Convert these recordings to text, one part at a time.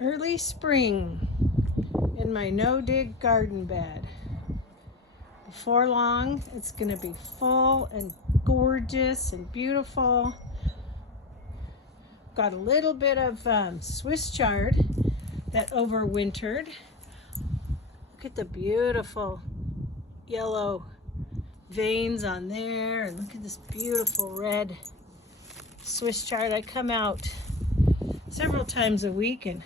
Early spring in my no-dig garden bed. Before long, it's going to be full and gorgeous and beautiful. Got a little bit of Swiss chard that overwintered. Look at the beautiful yellow veins on there, and look at this beautiful red Swiss chard. I come out several times a week and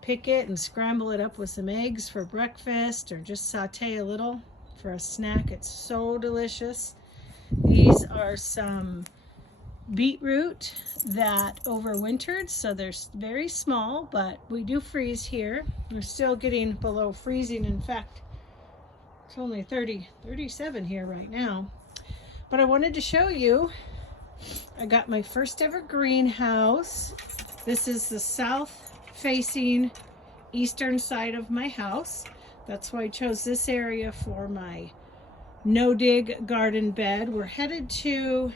pick it and scramble it up with some eggs for breakfast, or just saute a little for a snack. It's so delicious. These are some beetroot that overwintered, so they're very small, but we do freeze here. We're still getting below freezing. In fact, it's only 37 here right now. But I wanted to show you, I got my first ever greenhouse. This is the south facing eastern side of my house. That's why I chose this area for my no-dig garden bed. We're headed to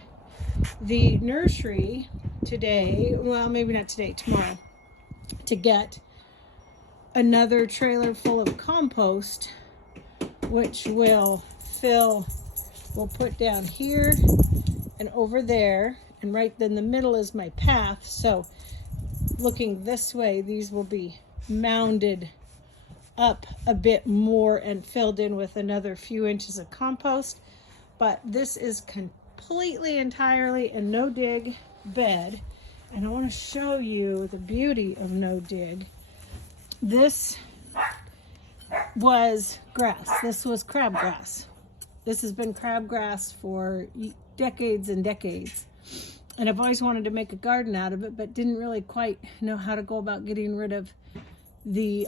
the nursery today, well, maybe not today, tomorrow, to get another trailer full of compost, which we'll put down here and over there, and right in the middle is my path. So looking this way, these will be mounded up a bit more and filled in with another few inches of compost. But this is completely, entirely a no-dig bed, and I want to show you the beauty of no-dig. This was grass. This was crabgrass. This has been crabgrass for decades and decades. And I've always wanted to make a garden out of it, but didn't really quite know how to go about getting rid of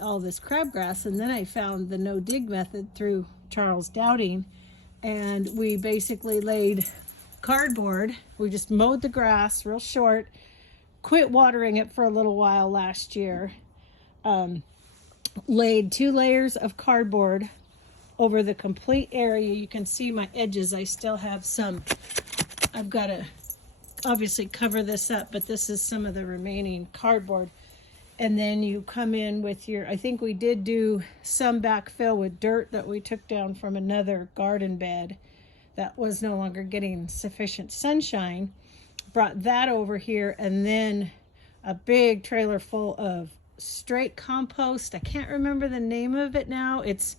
all this crabgrass. And then I found the no-dig method through Charles Dowding, and we basically laid cardboard. We just mowed the grass real short, quit watering it for a little while last year, laid 2 layers of cardboard over the complete area. You can see my edges. I still have some. I've got to obviously cover this up, but this is some of the remaining cardboard. And then you come in with your, I think we did do some backfill with dirt that we took down from another garden bed that was no longer getting sufficient sunshine. Brought that over here, and then a big trailer full of straight compost. I can't remember the name of it now. It's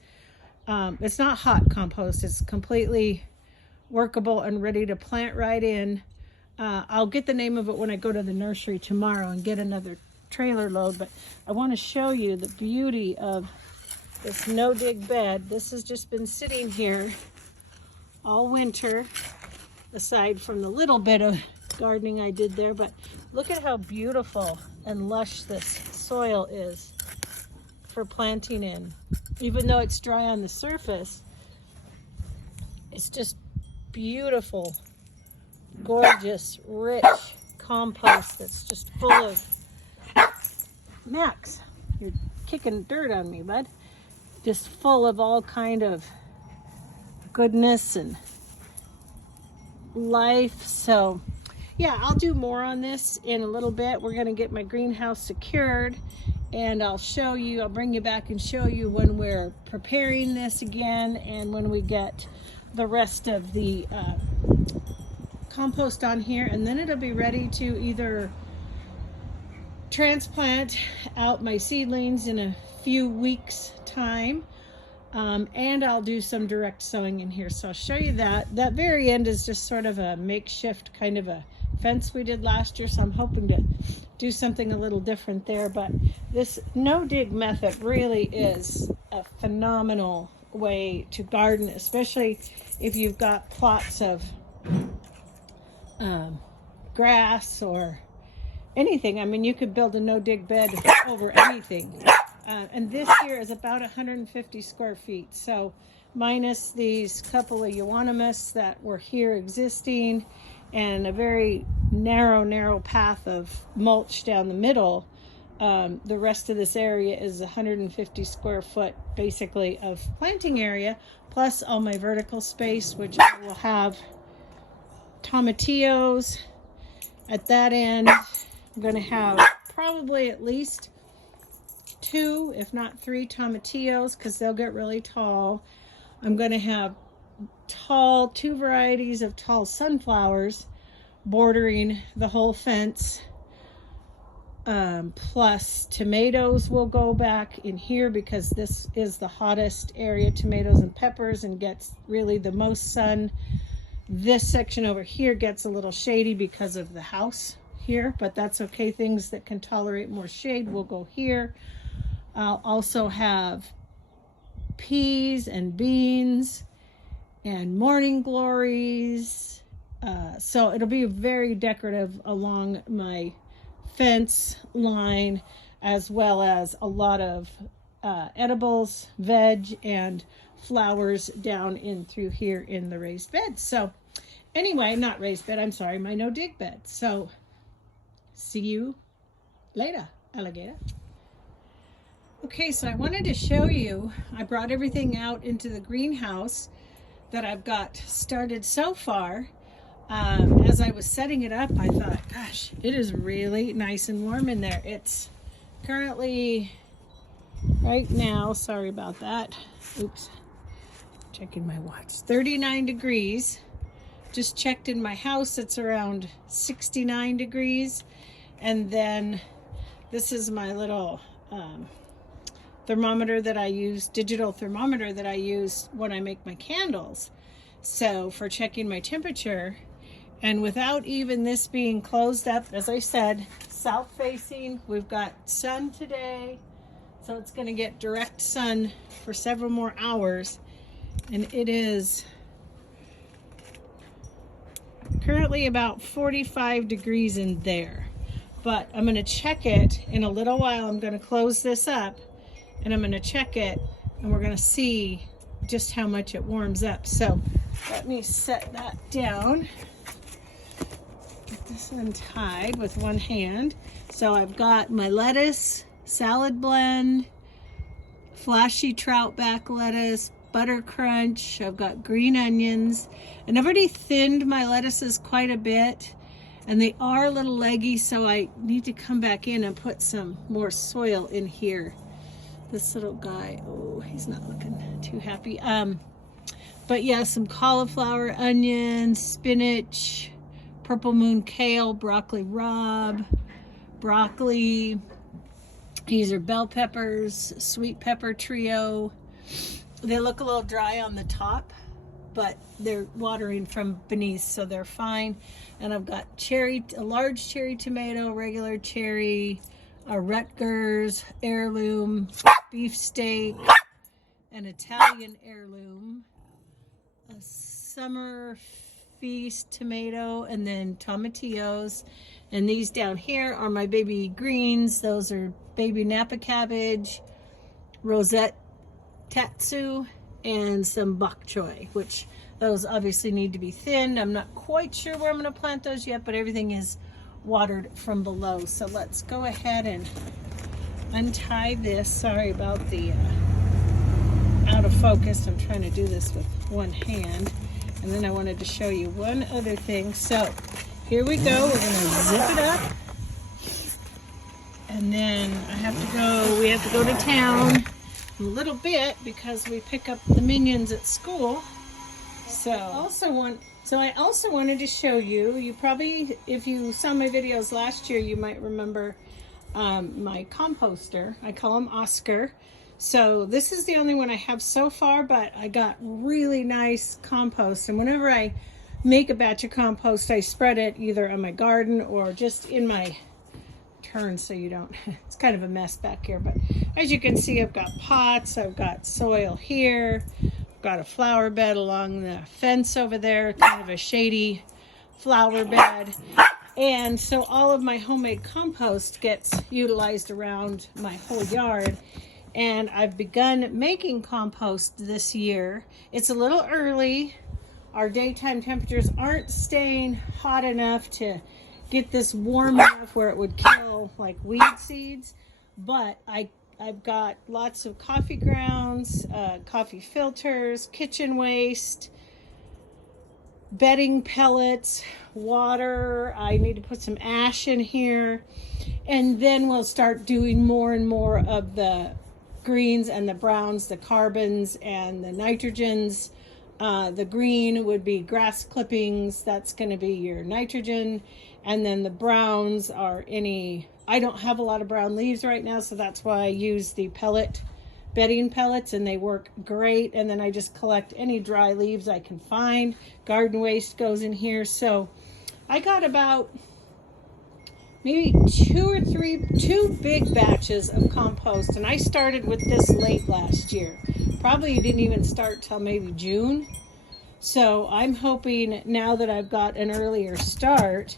not hot compost. It's completely workable and ready to plant right in. I'll get the name of it when I go to the nursery tomorrow and get another trailer load, but I want to show you the beauty of this no-dig bed. This has just been sitting here all winter, aside from the little bit of gardening I did there, but look at how beautiful and lush this soil is for planting in. Even though it's dry on the surface, it's just beautiful, gorgeous, rich compost that's just full of, Max, you're kicking dirt on me, bud. Just full of all kind of goodness and life. So yeah, I'll do more on this in a little bit. We're going to get my greenhouse secured, and I'll show you, I'll bring you back and show you when we're preparing this again, and when we get the rest of the compost on here, and then it'll be ready to either transplant out my seedlings in a few weeks time, and I'll do some direct sowing in here. So I'll show you that. That very end is just sort of a makeshift kind of a fence we did last year, so I'm hoping to do something a little different there. But this no-dig method really is a phenomenal way to garden, especially if you've got plots of grass or anything. I mean, you could build a no-dig bed over anything. And this here is about 150 square feet. So minus these couple of euonymus that were here existing, and a very narrow path of mulch down the middle, the rest of this area is 150 square foot basically of planting area, plus all my vertical space, which I will have tomatillos at that end. I'm going to have probably at least 2, if not 3 tomatillos because they'll get really tall. I'm going to have 2 varieties of tall sunflowers bordering the whole fence. Plus tomatoes will go back in here because this is the hottest area, tomatoes and peppers, and gets really the most sun. This section over here gets a little shady because of the house here, but that's okay. Things that can tolerate more shade will go here. I'll also have peas and beans and morning glories. So it'll be very decorative along my fence line, as well as a lot of edibles, veg, and flowers down in through here in the raised bed. So anyway, not raised bed, I'm sorry, my no dig bed. So see you later, alligator. Okay, so I wanted to show you, I brought everything out into the greenhouse that I've got started so far. As I was setting it up, I thought, gosh, it is really nice and warm in there. It's currently, right now, sorry about that. Oops, checking my watch. 39 degrees. Just checked in my house, it's around 69 degrees. And then this is my little thermometer that I use, digital thermometer that I use when I make my candles. So for checking my temperature, and without even this being closed up, as I said, south facing, we've got sun today, so it's going to get direct sun for several more hours, and it is currently about 45 degrees in there. But I'm going to check it in a little while. I'm going to close this up and I'm going to check it, and we're going to see just how much it warms up. So let me set that down. Get this untied with one hand. So I've got my lettuce, salad blend, flashy trout back lettuce, butter crunch. I've got green onions, and I've already thinned my lettuces quite a bit, and they are a little leggy, so I need to come back in and put some more soil in here. This little guy, oh, he's not looking too happy. But yeah, some cauliflower, onions, spinach, purple moon kale, broccoli rabe, broccoli. These are bell peppers, sweet pepper trio. They look a little dry on the top, but they're watering from beneath, so they're fine. And I've got cherry, a large cherry tomato, regular cherry, a Rutgers heirloom, beefsteak, an Italian heirloom, a summer feast tomato, and then tomatillos. And these down here are my baby greens. Those are baby Napa cabbage, rosette tatsu, and some bok choy, which those obviously need to be thinned. I'm not quite sure where I'm going to plant those yet, but everything is watered from below. So let's go ahead and untie this. Sorry about the out of focus. I'm trying to do this with one hand. And then I wanted to show you one other thing. So here we go. We're going to zip it up. And then we have to go to town a little bit because we pick up the minions at school. So I also wanted to show you, you probably, if you saw my videos last year, you might remember my composter. I call him Oscar. So this is the only one I have so far, but I got really nice compost. And whenever I make a batch of compost, I spread it either on my garden or just in my turn so you don't, it's kind of a mess back here. But as you can see, I've got pots, I've got soil here, I've got a flower bed along the fence over there, kind of a shady flower bed. And so all of my homemade compost gets utilized around my whole yard. And I've begun making compost this year. It's a little early. Our daytime temperatures aren't staying hot enough to get this warm enough where it would kill like weed seeds. But I've got lots of coffee grounds, coffee filters, kitchen waste, bedding pellets, water. I need to put some ash in here. And then we'll start doing more and more of the greens and the browns, the carbons and the nitrogens. The green would be grass clippings. That's going to be your nitrogen. And then the browns are I don't have a lot of brown leaves right now, so that's why I use the bedding pellets, and they work great. And then I just collect any dry leaves I can find. Garden waste goes in here. So I got about maybe two big batches of compost, and I started with this late last year. Probably didn't even start till maybe June. So I'm hoping now that I've got an earlier start,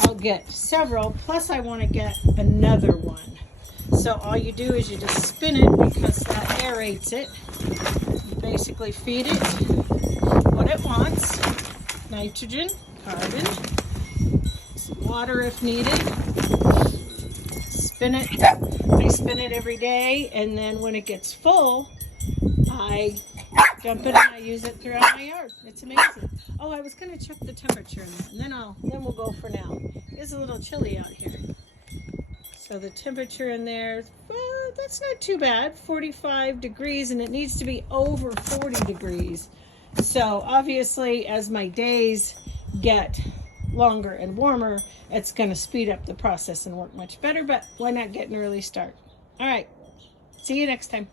I'll get several, plus I want to get another one. So all you do is you just spin it, because that aerates it. You basically feed it what it wants: nitrogen, carbon, some water if needed. Spin it. I spin it every day, and then when it gets full, I dump it and I use it throughout my yard. It's amazing. Oh, I was going to check the temperature in there, and then we'll go for now. It's a little chilly out here. So the temperature in there, well, that's not too bad, 45 degrees, and it needs to be over 40 degrees. So obviously, as my days get longer and warmer, it's going to speed up the process and work much better, but why not get an early start? All right, see you next time.